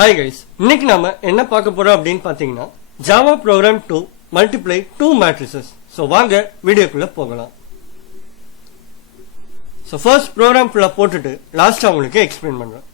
Hi guys, இன்னைக்கு நாம என்ன பார்க்க போறோம் அப்படின்னு பாத்தீங்கன்னா Java program to multiply two matrices. So வாங்க வீடியோக்குள்ள போகலாம். So first program full போட்டுட்டு லாஸ்டா உங்களுக்கு எக்ஸ்பிளைன் பண்றேன்.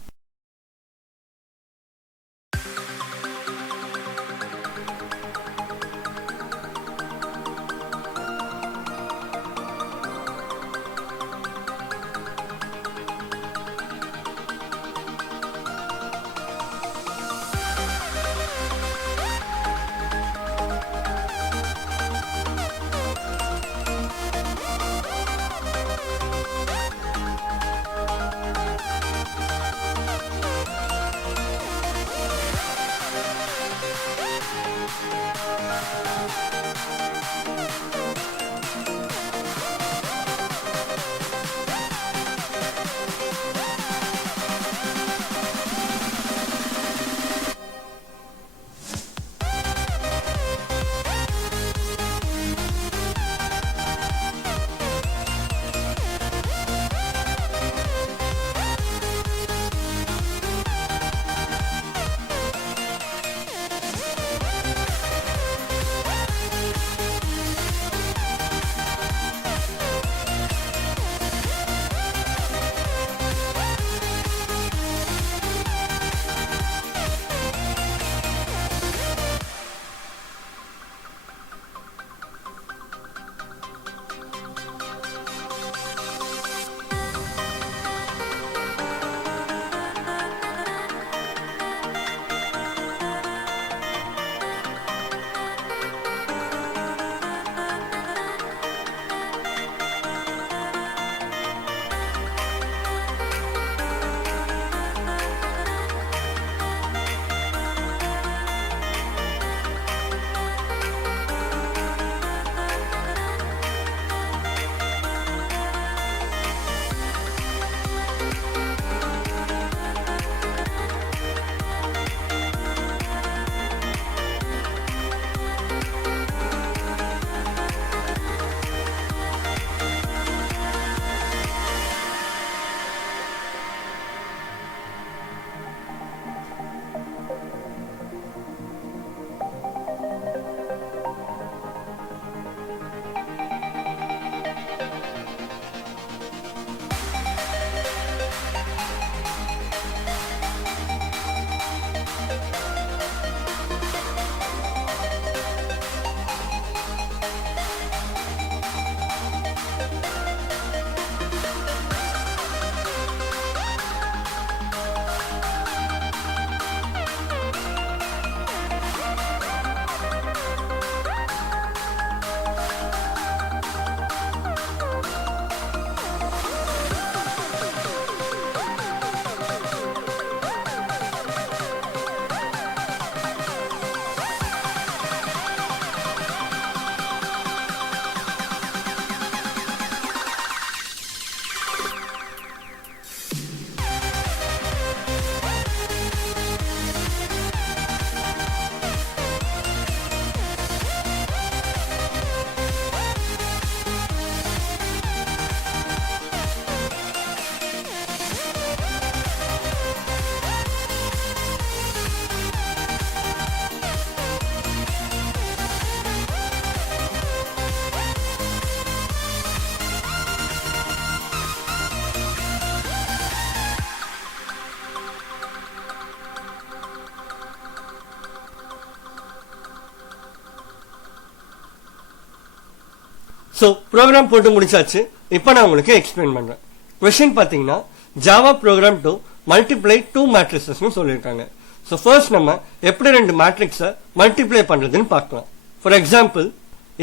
So program போட்டு முடிச்சாச்சு. இப்போ நான் உங்களுக்கு எக்ஸ்பிளைன் பண்றேன். क्वेश्चन பாத்தீங்கன்னா Java program to multiply two matrices னு சொல்லிருக்காங்க. So first நம்ம எப்படி ரெண்டு மேட்ரிக்ஸை மல்டிப்ளை பண்றதுன்னு பார்க்கலாம். ஃபார் எக்ஸாம்பிள்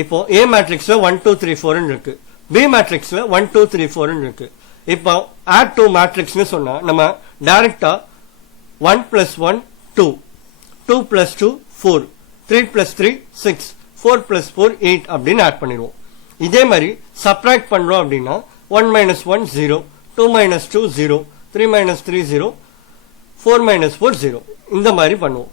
இப்போ A மேட்ரிக்ஸ்ல 1 2 3 4 ன்னு இருக்கு. B மேட்ரிக்ஸ்ல 1 2 3 4 ன்னு இருக்கு. இப்போ add two matrixனு சொன்னா நம்ம டைரக்டா 1 plus 1 2 2 plus 2 4 3 plus 3 6 4 plus 4 8 அப்படின்னு ஆட் பண்ணிடுவோம். இதே மாதிரி சப்ட்ராக்ட் பண்றோம் அப்படின்னா 1 minus 1 0 2 minus 2 0 3 minus 3 0 4 minus 4 0 இந்த மாதிரி பண்ணுவோம்.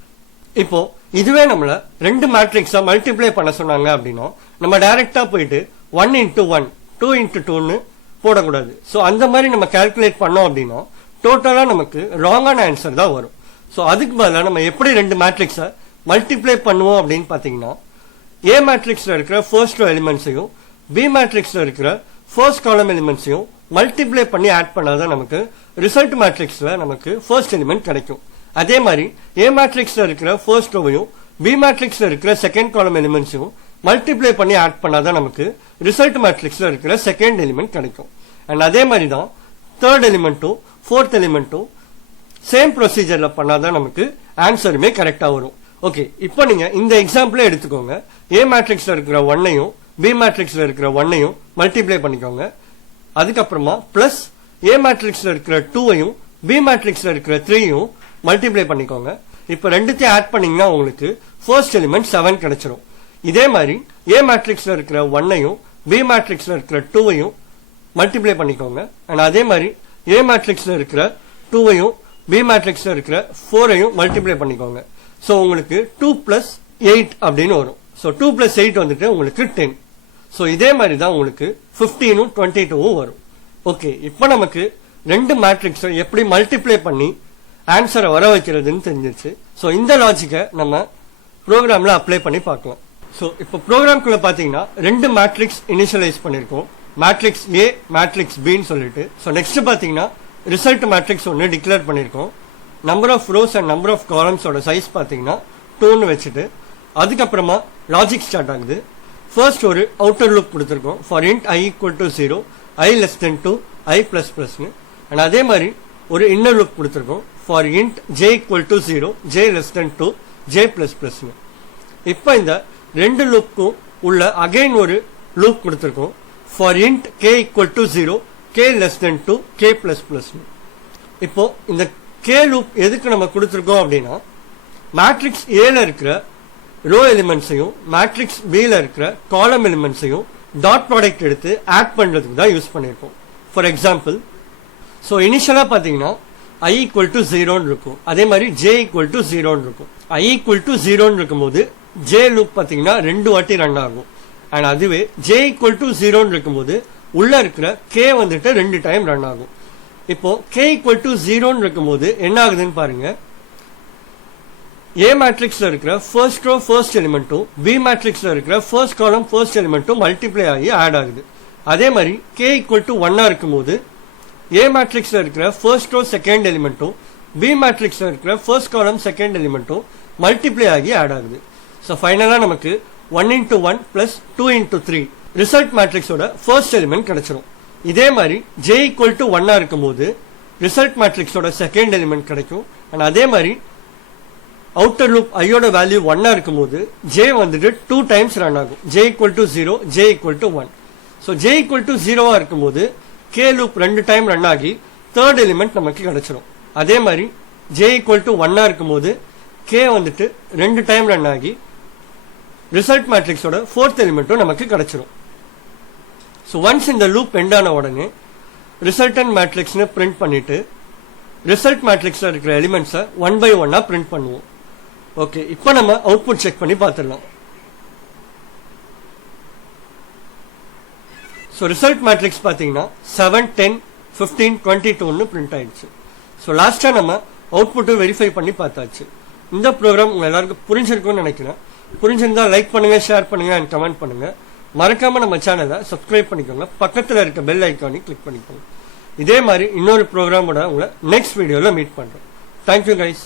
இப்போ இதுவே நம்மள ரெண்டு மேட்ரிக்ஸா மல்டிப்ளை பண்ண சொன்னாங்க அப்படின்னா நம்ம டைரக்டா போயிட்டு 1 into 1 2 into 2 ன்னு போடக்கூடாது. ஸோ அந்த மாதிரி நம்ம கால்குலேட் பண்ணோம் அப்படின்னா டோட்டலா நமக்கு ராங்கான ஆன்சர் தான் வரும். ஸோ அதுக்கு பதிலாக நம்ம எப்படி ரெண்டு மேட்ரிக்ஸை மல்டிப்ளை பண்ணுவோம் அப்படின்னு பார்த்தீங்கன்னா ஏ மேட்ரிக்ஸில் இருக்கிற ஃபர்ஸ்ட் ரோ எலிமெண்ட்ஸையும் பி மேட்ரிக்ஸில் இருக்கிற ஃபர்ஸ்ட் காலம் எலிமெண்ட்ஸையும் மல்டிப்ளை பண்ணி ஆட் பண்ணாதான் நமக்கு ரிசல்ட் மேட்ரிக்ஸில் நமக்கு ஃபர்ஸ்ட் எலிமெண்ட் கிடைக்கும். அதே மாதிரி ஏ மேட்ரிக்ஸில் இருக்கிற ஃபர்ஸ்ட் ரோவையும் பி மேட்ரிக்ஸில் இருக்கிற செகண்ட் காலம் எலிமெண்ட்ஸையும் மல்டிப்ளை பண்ணி ஆட் பண்ணாதான் நமக்கு ரிசல்ட் மேட்ரிக்ஸில் இருக்கிற செகண்ட் எலிமெண்ட் கிடைக்கும். அண்ட் அதே மாதிரி தான் தேர்ட் எலிமெண்ட்டும் ஃபோர்த் எலிமெண்ட்டும் சேம் ப்ரொசீஜர்ல பண்ணாதான் நமக்கு ஆன்சருமே கரெக்டா வரும். ஓகே, இப்போ நீங்க இந்த எக்ஸாம்பிளே எடுத்துக்கோங்க. ஏ மேட்ரிக்ஸ்ல இருக்கிற ஒன்னையும் பி மேட்ரிக்ஸ்ல இருக்கிற ஒன்னையும் மல்டிப்ளை பண்ணிக்கோங்க. அதுக்கப்புறமா பிளஸ் ஏ மேட்ரிக்ஸ்ல இருக்கிற 2ஐயும் பி மேட்ரிக்ஸ்ல இருக்கிற 3ஐயும் மல்டிப்ளை பண்ணிக்கோங்க. இப்போ ரெண்டுத்தையும் ஆட் பண்ணீங்கன்னா உங்களுக்கு ஃபர்ஸ்ட் எலிமெண்ட் 7 கிடைச்சிரும். இதே மாதிரி ஏ மேட்ரிக்ஸ்ல இருக்கிற ஒன்னையும் பி மேட்ரிக்ஸ்ல இருக்கிற 2ஐயும் மல்டிப்ளை பண்ணிக்கோங்க. அண்ட் அதே மாதிரி ஏ மேட்ரிக்ஸ்ல இருக்கிற 2ஐயும் பி மேட்ரிக்ஸ்ல இருக்கிற 4ஐயும் மல்டிப்ளை பண்ணிக்கோங்க. ஸோ உங்களுக்கு 2 பிளஸ் 8 அப்படின்னு வரும். ஸோ 2 பிளஸ் 8 வந்துட்டு உங்களுக்கு 10. ஸோ இதே மாதிரி தான் உங்களுக்கு 15ம் 22ம் வரும். ஓகே, இப்போ நமக்கு ரெண்டு மேட்ரிக்ஸை எப்படி மல்டிப்ளை பண்ணி ஆன்சரை வர வைக்கிறதுன்னு தெரிஞ்சிருச்சு. ஸோ இந்த லாஜிக்கை நம்ம ப்ரோக்ராம்ல அப்ளை பண்ணி பார்க்கலாம். ஸோ இப்போ ப்ரோக்ராம்குள்ள பார்த்தீங்கன்னா ரெண்டு மேட்ரிக்ஸ் இனிஷியலைஸ் பண்ணியிருக்கோம். மேட்ரிக்ஸ் ஏ மேட்ரிக்ஸ் பின்னு சொல்லிட்டு. ஸோ நெக்ஸ்ட் பார்த்தீங்கன்னா ரிசல்ட் மேட்ரிக்ஸ் ஒன்று டிக்ளேர் பண்ணியிருக்கோம். Number of rows and number of காலம்ஸோட சைஸ் பார்த்தீங்கன்னா 2ன்னு வச்சுட்டு அதுக்கப்புறமா லாஜிக் ஸ்டார்ட் ஆகுது. ஃபர்ஸ்ட் ஒரு அவுட்டர் லூப் கொடுத்துருக்கோம். For int i equal to 0, i less than 2, i plus பிளஸ்னு. அண்ட் அதே மாதிரி ஒரு இன்னர் லூப் கொடுத்துருக்கோம். For int j equal to 0, j less than 2, j plus பிளஸ்னு. இப்போ இந்த ரெண்டு லூப்புக்கும் உள்ள அகைன் ஒரு லூப் கொடுத்துருக்கோம். For int k equal to 0, k less than 2, k plus பிளஸ்னு. இப்போ இந்த k லூப் எதுக்கு நம்ம கொடுத்துருக்கோம் அப்படின்னா மேட்ரிக்ஸ் ஏல இருக்கிற ரோ எலிமெண்ட்ஸையும் மேட்ரிக்ஸ் பில இருக்கிற காலம் எலிமெண்ட்ஸையும் டாட் ப்ராடக்ட் எடுத்து ஆட் பண்றதுக்கு தான் யூஸ் பண்ணியிருக்கோம். ஃபார் எக்ஸாம்பிள், ஸோ இனிஷியலா பாத்தீங்கன்னா i ஈக்குவல் டு 0ன்னு இருக்கும். அதே மாதிரி j ஈக்குவல் டு 0ன்னு இருக்கும். i ஈக்குவல் டு 0ன்னு இருக்கும்போது j லூப் பாத்தீங்கன்னா 2 வாட்டி ரன் ஆகும். அண்ட் அதுவே j ஈக்குவல் டு 0ன்னு இருக்கும்போது உள்ள இருக்கிற k வந்துட்டு 2 டைம் ரன் ஆகும். இப்போ k ஈக்குவல் டு 0ன்னு இருக்கும்போது என்ன ஆகுதுன்னு பாருங்க. ஏ மேட்ரிக்ஸ்ல இருக்கிற ஃபர்ஸ்ட் ரோ ஃபர்ஸ்ட் எலிமெண்ட்டும் பி மேட்ரிக்ஸ்ல இருக்கிற ஃபர்ஸ்ட் காலம் ஃபர்ஸ்ட் எலிமெண்ட்டும் மல்டிப்ளை ஆகி ஆட் ஆகுது. அதே மாதிரி k ஈக்குவல் டு 1 இருக்கும்போது ஏ மேட்ரிக்ஸ்ல இருக்கிற ஃபர்ஸ்ட் ரோ செகண்ட் எலிமெண்ட்டும் பி மேட்ரிக்ஸ்ல இருக்கிற ஃபர்ஸ்ட் காலம் செகண்ட் எலிமெண்ட்டும் மல்டிப்ளை ஆகி ஆட் ஆகுது. ஸோ ஃபைனலா நமக்கு 1 into 1 plus 2 into 3 ரிசல்ட் மேட்ரிக்ஸோட ஃபர்ஸ்ட் எலிமெண்ட் கிடைச்சிரும். இதே மாதிரி j ஈக்குவல் டு 1 இருக்கும்போது ரிசல்ட் மேட்ரிக்ஸோட செகண்ட் எலிமெண்ட் கிடைக்கும். அண்ட் அதே மாதிரி அவுட்டர் லூப் ஐயோட வேல்யூ 1 இருக்கும்போது j வந்துட்டு 2 டைம்ஸ் ரன் ஆகும். j equal to 0, j equal to 1. So j equal to 0 இருக்கும்போது k லூப் 2 டைம் ரன் ஆகி தேர்ட் எலிமெண்ட் நமக்கு கிடைச்சிரும். அதே மாதிரி j ஈக்குவல் டு 1 இருக்கும்போது k வந்துட்டு 2 டைம் ரன் ஆகி ரிசல்ட் மேட்ரிக்ஸோட ஃபோர்த் எலிமெண்ட்டும் நமக்கு கிடைச்சிரும். ஸோ ஒன்ஸ் இந்த லூப் எண்ட் ஆன உடனே ரிசல்டன் மேட்ரிக்ஸ்னு பிரிண்ட் பண்ணிட்டு ரிசல்ட் மேட்ரிக்ஸ்ல இருக்கிற எலிமெண்ட்ஸை 1 by 1 பிரிண்ட் பண்ணுவோம். ஓகே, இப்போ நம்ம அவுட்புட் செக் பண்ணி பார்த்துடலாம். ஸோ ரிசல்ட் மேட்ரிக்ஸ் பார்த்தீங்கன்னா 7, 10, 15, 22ன்னு பிரிண்ட் ஆயிடுச்சு. ஸோ லாஸ்டா நம்ம அவுட்புட்டை வெரிஃபை பண்ணி பார்த்தாச்சு. இந்த ப்ரோக்ராம் உங்க எல்லாருக்கும் புரிஞ்சிருக்கும்னு நினைக்கிறேன். புரிஞ்சிருந்தா லைக் பண்ணுங்க, ஷேர் பண்ணுங்க அண்ட் கமெண்ட் பண்ணுங்க. மறக்காம நம்ம சேனலை சப்ஸ்கிரைப் பண்ணிக்கோங்க. பக்கத்தில் இருக்க பெல் ஐக்கானை கிளிக் பண்ணிக்கோங்க. இதே மாதிரி இன்னொரு ப்ரோக்ராமோட உங்களை நெக்ஸ்ட் வீடியோல மீட் பண்றோம். Thank you guys.